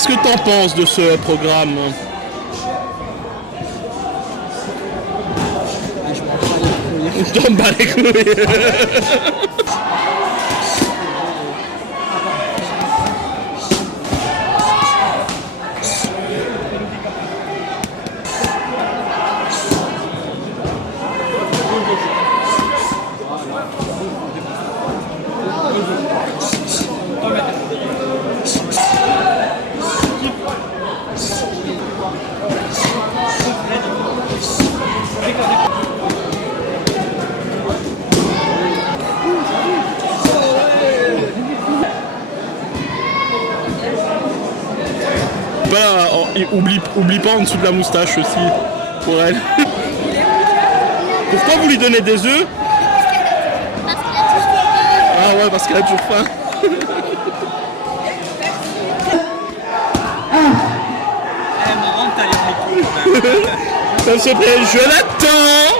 Qu'est-ce que t'en penses de ce programme? Je t'en bats les couilles. Oublie pas en dessous de la moustache aussi, pour elle. Pourquoi vous lui donnez des œufs? Ah ouais, parce qu'elle a toujours faim. Elle est marrante, t'as les micros. Ça se fait, je l'attends.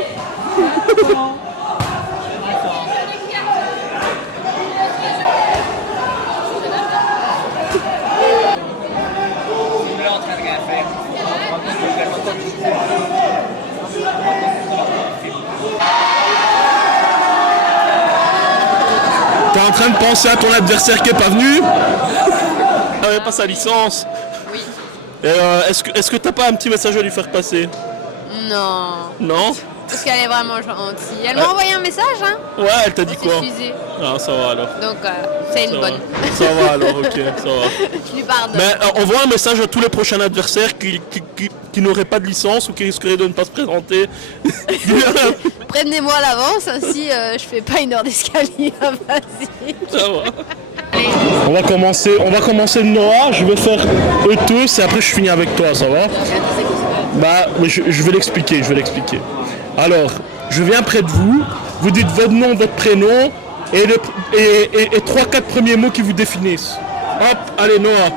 T'es en train de penser à ton adversaire qui est pas venu? Ah ouais, pas sa licence. Oui. Est-ce que t'as pas un petit message à lui faire passer? Non. Non? Parce qu'elle est vraiment gentille. Elle m'a envoyé un message, hein? Ouais, elle t'a dit quoi? Excusez. Ah, ça va alors. Donc, c'est une bonne. Ça va alors, ok, ça va. Je lui pardonne. Mais envoie un message à tous les prochains adversaires qui n'auraient pas de licence ou qui risqueraient de ne pas se présenter. Prévenez-moi à l'avance, ainsi je fais pas une heure d'escalier à passer. Ça va. On va commencer de Noah, je vais faire eux tous et après je finis avec toi, ça va? Bah, mais je vais l'expliquer, Alors, je viens près de vous, vous dites votre nom, votre prénom et 3-4 premiers mots qui vous définissent. Hop, allez Noah.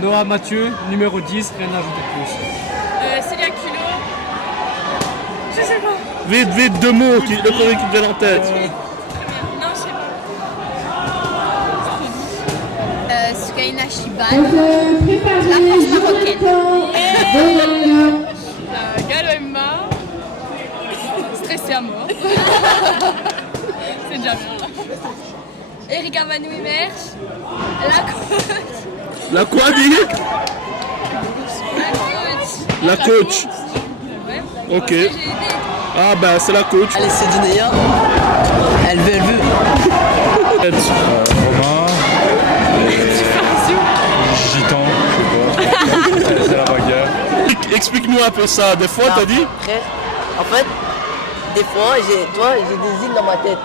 Noah Mathieu, numéro 10, rien à ajouter de plus. Célia Culot. Je sais pas. Vite, 2 mots, le premier qui me vient en tête. Non, je sais pas. Soukaina Chiban. La France marocaine. Galo Emma. Stressé à mort. C'est déjà bien. Erika Manouimer. La quoi, dit? La coach. Ouais. Ok. Ah bah c'est la coach. Allez, c'est Dinéa. Elle veut. Romain. Gitan, je sais pas. C'est la bagarre. Explique-nous un peu ça. Des fois, t'as dit? Après, en fait, des fois, j'ai des îles dans ma tête.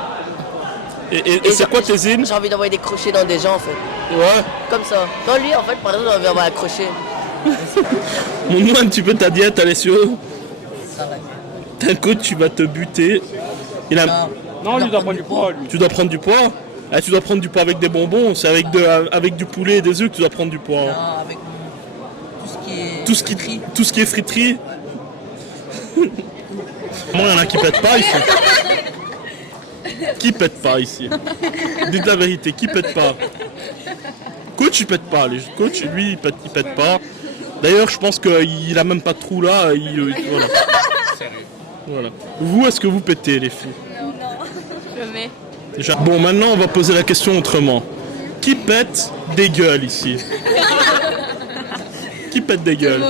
Et c'est quoi tes îles? J'ai envie d'envoyer des crochets dans des gens, en fait. Ouais. Comme ça. Dans lui, en fait, par exemple, j'ai envie d'envoyer un crochet. Montre-moi un petit peu ta diète, Alessio. Ça va. T'as un coach, tu vas te buter. Non, lui doit prendre du poids, lui. Tu dois prendre du poids? Ah, tu dois prendre du poids avec des bonbons. C'est avec du poulet et des œufs que tu dois prendre du poids. Non, avec tout ce qui est friterie. Tout ce qui est friterie. Moi, il y en a qui pètent pas ici. Qui pète pas ici? Dites la vérité, qui pète pas? Coach, il pète pas. Coach, lui, il pète pas. D'ailleurs, je pense qu'il a même pas de trou là. Voilà. Voilà. Vous, est-ce que vous pétez, les filles? Non. Jamais. Déjà. Bon, maintenant, on va poser la question autrement. Qui pète des gueules ici? Qui pète des gueules?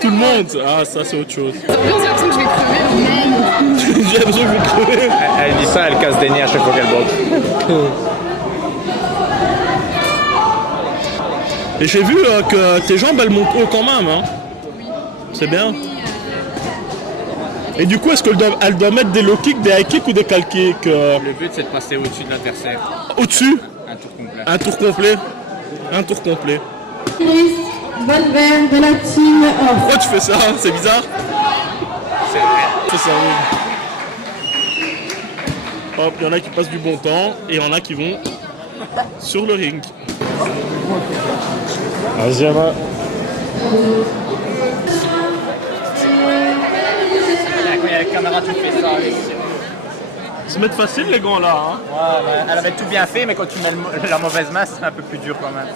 Tout le monde. Ah, ça, c'est autre chose. J'ai l'impression que je vais crever. J'ai l'impression que je vais crever. Elle dit ça, elle casse des nez à chaque fois qu'elle botte. Et j'ai vu que tes jambes, elles montent haut quand même. Hein. C'est bien. Et du coup, est-ce qu'elle doit mettre des low kicks, des high kicks ou des cal kicks Le but, c'est de passer au-dessus de l'adversaire. Au-dessus? Un tour complet. Un tour complet. Un tour complet. Valverde de la team off. Pourquoi tu fais ça? C'est bizarre? C'est ça, oui. Hop, il y en a qui passent du bon temps et il y en a qui vont sur le ring. Vas-y, Emma. Quand il y a la caméra, tu fais ça. Ils se mettent facile, les gants là. Hein. Ouais, elle avait tout bien fait, mais quand tu mets la mauvaise masse, c'est un peu plus dur quand même.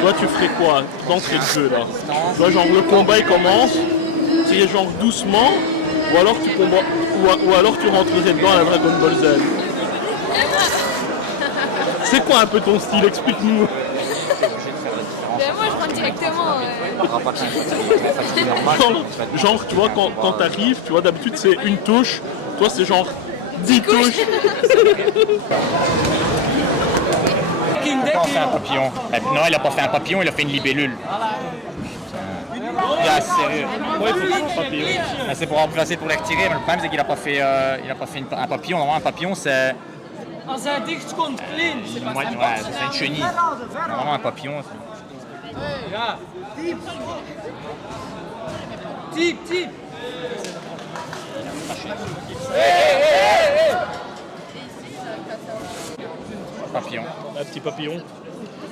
Toi, tu ferais quoi d'entrée de jeu là? Toi, genre le combat il commence, tu es genre doucement, ou alors tu combats, ou alors tu rentrerais dedans à la Dragon Ball Z. C'est quoi un peu ton style? Explique-nous. Ben moi, je rentre directement. Genre, tu vois, quand t'arrives, tu vois, d'habitude c'est une touche, toi c'est genre 10 touches. Quand on fait un papillon. Non, il a pas fait un papillon, il a fait une libellule. Il est sérieux. Ouais, il faut faire un papillon. C'est pour remplacer pour les retirer, mais le problème c'est qu'il a pas fait, un papillon. Normalement, un papillon c'est. C'est un dichtkomt clean. C'est une chenille. Normalement, un papillon. Type, type. Papillon. Un petit papillon.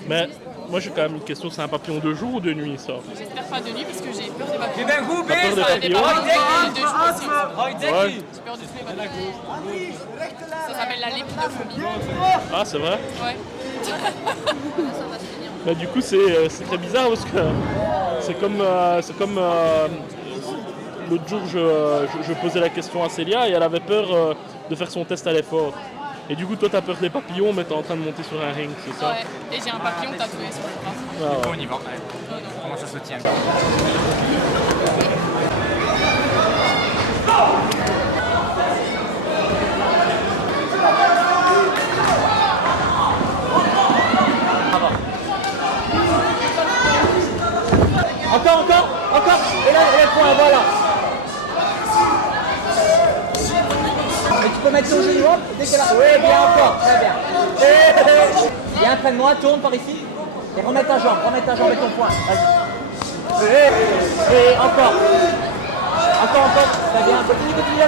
Mais moi j'ai quand même une question, c'est un papillon de jour ou de nuit ça? J'espère pas de nuit parce que j'ai peur des papillons. Ben goed T'as peur des bezig. papillons? De jour aussi. Ouais. J'ai peur de tous les papillons. Ça s'appelle la lépidophobie. Ah c'est vrai? Ouais. Bah, du coup c'est très bizarre parce que c'est comme l'autre jour je posais la question à Célia et elle avait peur de faire son test à l'effort. Et du coup toi t'as peur des papillons mais t'es en train de monter sur un ring, c'est ça? Ouais. Et j'ai un papillon tatoué sur le bras. Ah, ouais. On y va. Comment ça se tient? Encore. Et là, le point, voilà. Et tu peux mettre ton genou, hop, décalage. Oui, bien encore, très bien. Bien, entraîne-moi, tourne par ici. Et remets ta jambe et ton poing. Vas-y. Et encore. Encore. Très bien. Continue là,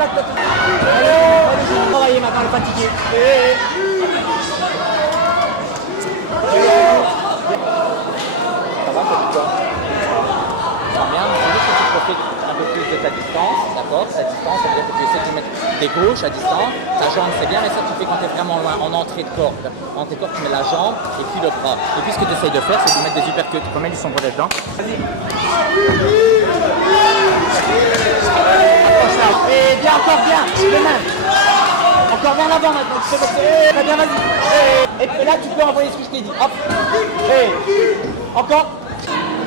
allez, travailler maintenant, le fatigué. Ça va, ça dit quoi? Bien, il faut juste que tu profites un peu plus de ta distance, d'accord? Ta distance, ça veut dire que tu essaies de mettre des gauches à distance, ta jambe c'est bien, mais ça tu fais quand tu es vraiment loin, en entrée de corde. En entrée de corde, tu mets la jambe et puis le bras. Et puis ce que tu essayes de faire, c'est de mettre des uppercuts. Tu peux mettre du son volet dedans. Vas-y. Et bien, encore bien, les mains. Encore vers l'avant maintenant, tu fais comme ça. Très bien, vas-y. Et là, tu peux envoyer ce que je t'ai dit. Hop. Et encore.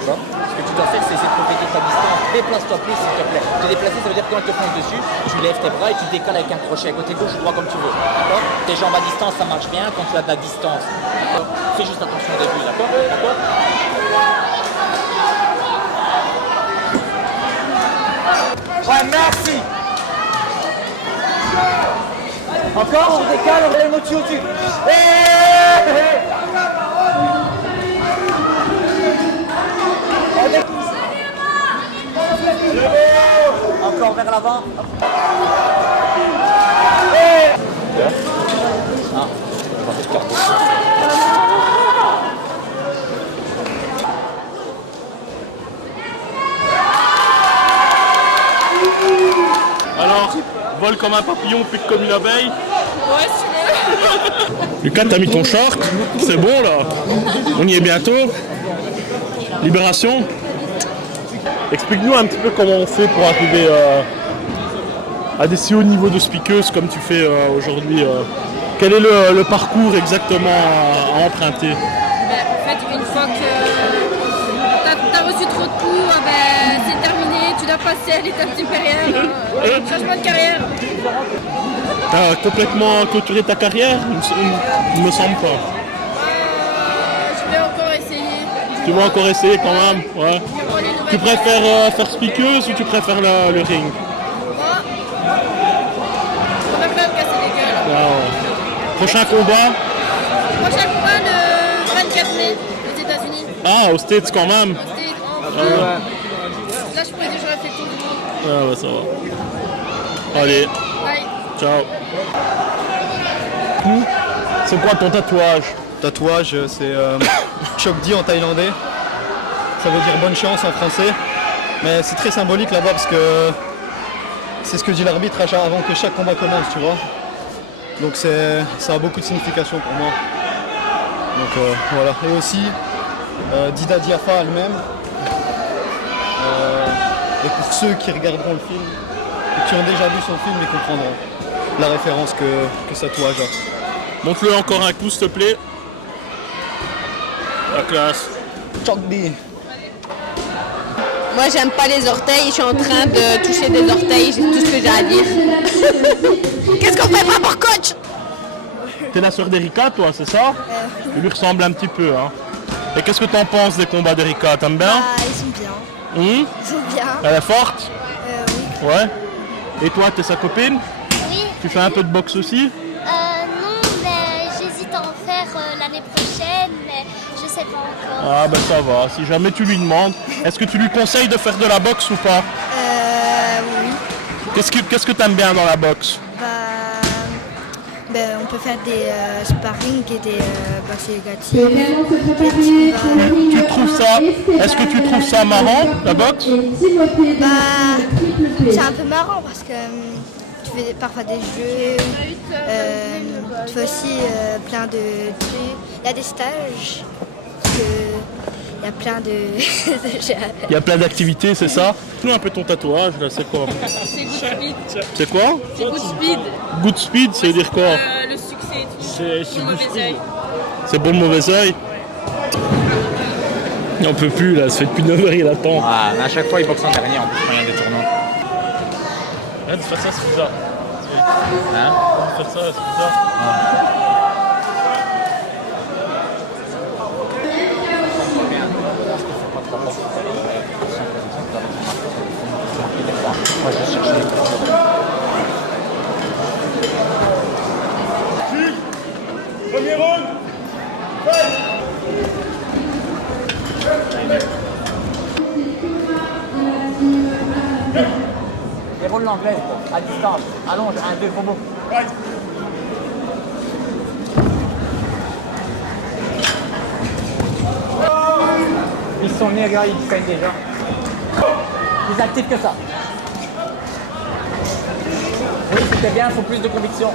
Ce que tu dois faire, c'est essayer de profiter de ta distance. Déplace-toi plus, s'il te plaît. Te déplacer, ça veut dire que quand tu te fonces dessus, tu lèves tes bras et tu décales avec un crochet à côté gauche ou droit comme tu veux. D'accord? Tes jambes à distance, ça marche bien quand tu as de la distance. D'accord? Fais juste attention au début, d'accord? D'accord? Ouais, merci! Encore, on décale, on met le mot au-dessus. Encore vers l'avant. Alors, vole comme un papillon, pique comme une abeille. Ouais, si tu veux. Lucas, t'as mis ton short, c'est bon là. On y est bientôt. Libération. Explique-nous un petit peu comment on fait pour arriver à des si hauts niveaux de speakeuse comme tu fais aujourd'hui. Quel est le parcours exactement à emprunter? Ben, en fait, une fois que t'as reçu trop de coups, ben, c'est terminé, tu dois passer à l'étape supérieure. Changement de carrière. T'as complètement clôturé ta carrière? Il me semble pas. Je vais encore essayer. Tu vas encore essayer quand même? Ouais. Tu préfères faire speakeuse ou tu préfères le ring? On va pas me casser les gueules. Ah ouais. Prochain combat? Prochain combat le 24 mai aux États-Unis. Ah, aux States quand même? C'était en Ah, Là, je pourrais dire j'aurais fait tout le monde. ah ouais, ça va. Allez, Bye. ciao. C'est quoi ton tatouage? Tatouage, c'est Chokdi en thaïlandais. Ça veut dire bonne chance en français. Mais c'est très symbolique là-bas parce que c'est ce que dit l'arbitre avant que chaque combat commence, tu vois. Donc ça a beaucoup de signification pour moi. Donc voilà. Et aussi Dida Diafa elle-même. Et pour ceux qui regarderont le film, et qui ont déjà vu son film, ils comprendront la référence que Satouage a. Montre-le encore un coup, s'il te plaît. La classe. Chokdi. Moi, j'aime pas les orteils. Je suis en train de toucher des orteils. C'est tout ce que j'ai à dire. Qu'est-ce qu'on fait pas pour coach? T'es la sœur d'Erika, toi, c'est ça? Tu lui ressembles un petit peu, hein. Et qu'est-ce que t'en penses des combats d'Erika? T'aimes bien? Ils sont bien. Hum? Ils sont bien. Elle est forte? Oui. Ouais. Et toi, t'es sa copine? Oui. Tu fais un peu de boxe aussi? Non, mais j'hésite à en faire l'année prochaine, mais je sais pas encore. Ah ben ça va, si jamais tu lui demandes, est-ce que tu lui conseilles de faire de la boxe ou pas? Oui. Qu'est-ce que t'aimes bien dans la boxe? On peut faire des sparring et des boxe négatives. Tu trouves ça? Est-ce que tu trouves ça marrant, la boxe? C'est un peu marrant parce que tu fais parfois des jeux, tu fais aussi plein de trucs. Il y a des stages, il y a plein de jeux. Il y a plein d'activités, c'est ça? Nous un peu ton tatouage, là, c'est quoi? C'est Good Speed. C'est quoi? C'est Good Speed. Good speed, ça veut dire quoi? Le succès et tout. C'est Le mauvais œil. C'est bon le mauvais œil? On peut plus là, ça fait depuis 9 heures il attend. Ah, mais à chaque fois, il boxe en dernier en plus quand il y a des tournois. Arrête de faire ça, c'est bizarre. Hein? Arrête de faire ça, c'est bizarre. Moi, je cherche les Premier round. Déroule l'anglaise, à distance. Allonge, 1, 2, combo. Ils sont nés, regarde, ils saignent déjà. Plus actifs que ça. Oui, c'était bien, il faut plus de conviction.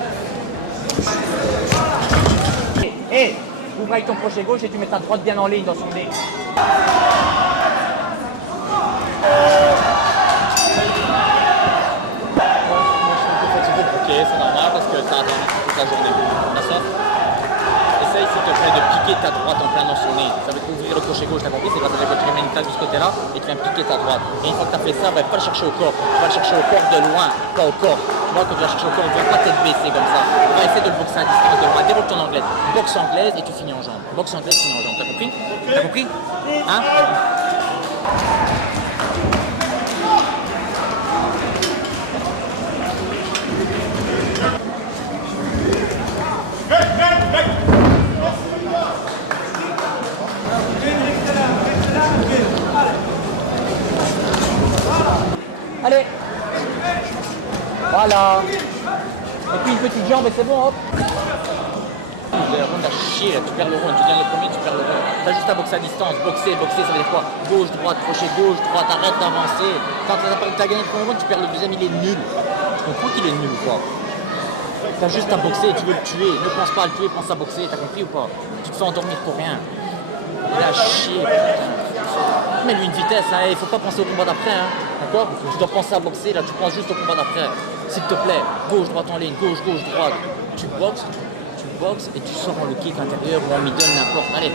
Et ouvre avec ton crochet gauche et tu mets ta droite bien en ligne dans son nez. Ok, c'est normal parce que ça attend toute la journée. D'accord? Essaye s'il te plaît de piquer ta droite en plein dans son nez. Ça veut dire ouvrir le crochet gauche, t'as compris? C'est parce que tu mets une claque de ce côté-là et tu viens piquer ta droite. Et une fois que tu as fait ça, va pas le chercher au corps. Tu vas le chercher au corps de loin, pas au corps. Tu vois, quand tu vas chercher au corps, on ne va pas tête baissée comme ça. On va essayer de le boxer à distance de loin. Déroule ton anglaise. Boxe anglaise et tu finis en jambe. Boxe anglaise, finis en jambe. T'as compris? T'as compris? Hein? Allez. Voilà. Et puis une petite jambe et c'est bon, hop. Le round à chier, là. Tu perds le round, tu gagnes le premier, tu perds le round. T'as juste à boxer à distance, boxer, ça veut dire quoi? Gauche, droite, crochet, gauche, droite, arrête d'avancer. Quand t'as gagné le premier round, tu perds le deuxième, il est nul. Tu comprends qu'il est nul ou quoi? T'as juste à boxer, tu veux le tuer, ne pense pas à le tuer, pense à boxer, t'as compris ou pas? Tu te fais endormir pour rien. Il a chier, putain. Mais lui une vitesse, hein, il faut pas penser au combat d'après, hein. D'accord? Tu dois penser à boxer, là tu penses juste au combat d'après. S'il te plaît, gauche, droite en ligne, gauche, droite. Tu boxes et tu sors en le kick intérieur ou en middle, n'importe. Allez,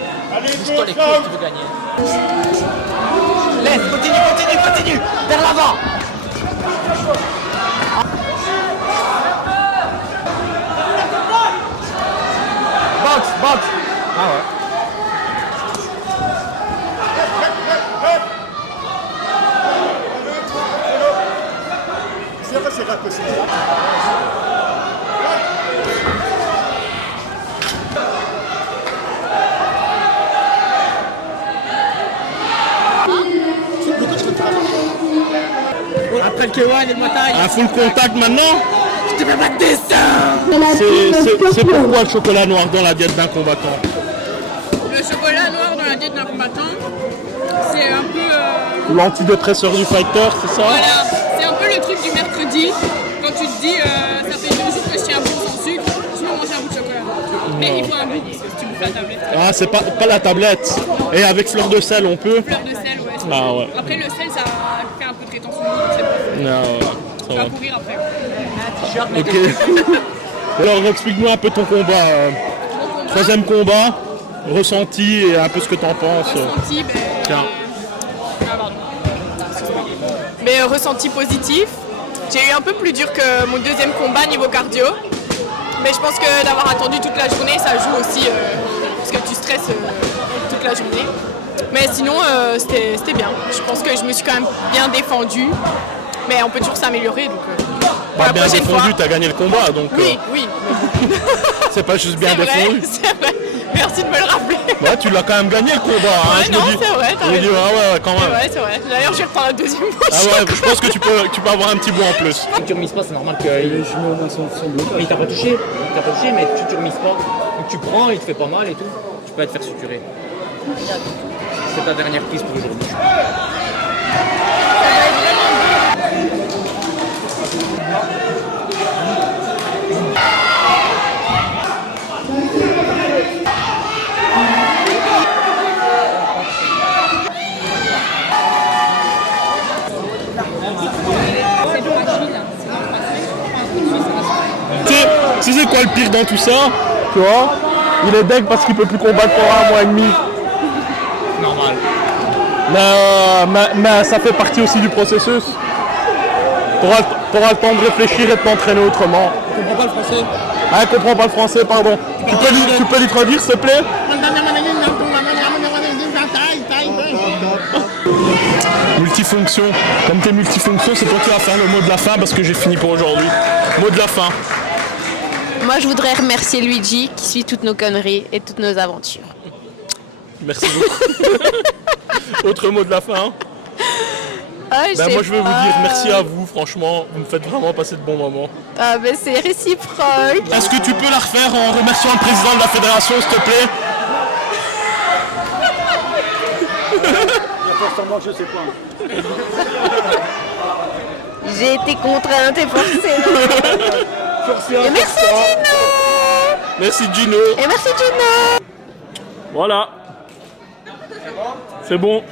bouge-toi les coups si tu veux gagner. Laisse, continue. Vers l'avant. Boxe. Ah ouais. C'est pas possible. Après le K1 et le Muay Un full contact maintenant? Je te fais battre des C'est pourquoi le chocolat noir dans la diète d'un combattant? Le chocolat noir dans la diète d'un combattant, c'est un peu... L'antidépresseur du fighter, c'est ça? Voilà, c'est un peu le truc du mercredi, quand tu te dis ça fait 2 jours que je tiens un bon sans sucre, je Ah, c'est pas la tablette. Et avec fleur de sel, on peut? Fleur de sel, ouais. Ah ouais. Après, le sel, ça fait un peu de rétention, c'est bon. Ah ouais, ça Tu va. vas courir après. Ok. Alors, explique-nous un peu ton combat. Troisième combat, ressenti et un peu ce que t'en penses. Ressenti, ben... Tiens. Mais ressenti positif. J'ai eu un peu plus dur que mon deuxième combat niveau cardio. Mais je pense que d'avoir attendu toute la journée, ça joue aussi. Parce que tu stresses toute la journée. Mais sinon, c'était bien. Je pense que je me suis quand même bien défendue. Mais on peut toujours s'améliorer. Donc, Pas bien défendu, t'as gagné le combat. Donc, oui, oui. c'est pas juste bien défendu. C'est vrai. Merci de me le rappeler. Ouais, tu l'as quand même gagné le combat. Hein, Ouais, je non, me dis. c'est vrai, t'as Je me dis, raison. ouais, quand même. Ouais, c'est vrai. D'ailleurs, je vais reprendre la deuxième fois. Ah ouais, je pense que tu peux avoir un petit bout en plus. Si tu remises pas, c'est normal que. Mais il t'a pas touché. Il t'a pas touché, mais si tu remises pas, donc tu prends, il te fait pas mal et tout. Tu peux te faire suturer. C'est ta dernière prise pour aujourd'hui. Tu sais c'est quoi le pire dans tout ça? Tu vois? Il est deg parce qu'il peut plus combattre pendant 1 mois et demi. Normal. Mais ça fait partie aussi du processus. T'auras le temps de réfléchir et de t'entraîner autrement. Tu comprends pas le français? Ah, elle comprend pas le français, pardon. Tu peux lui traduire, s'il te plaît? Multifonction. Comme t'es multifonction, c'est toi qui vas faire le mot de la fin parce que j'ai fini pour aujourd'hui. Mot de la fin. Moi, je voudrais remercier Luigi qui suit toutes nos conneries et toutes nos aventures. Merci beaucoup. Autre mot de la fin? Ah, Moi, je vais vous dire merci à vous, franchement. Vous me faites vraiment passer de bons moments. Ah, mais c'est réciproque. Est-ce que tu peux la refaire en remerciant le président de la fédération, s'il te plaît? Je sais pas. J'ai été contrainte et forcée. Et merci Gino. Merci Gino. Et merci Gino. Voilà. C'est bon.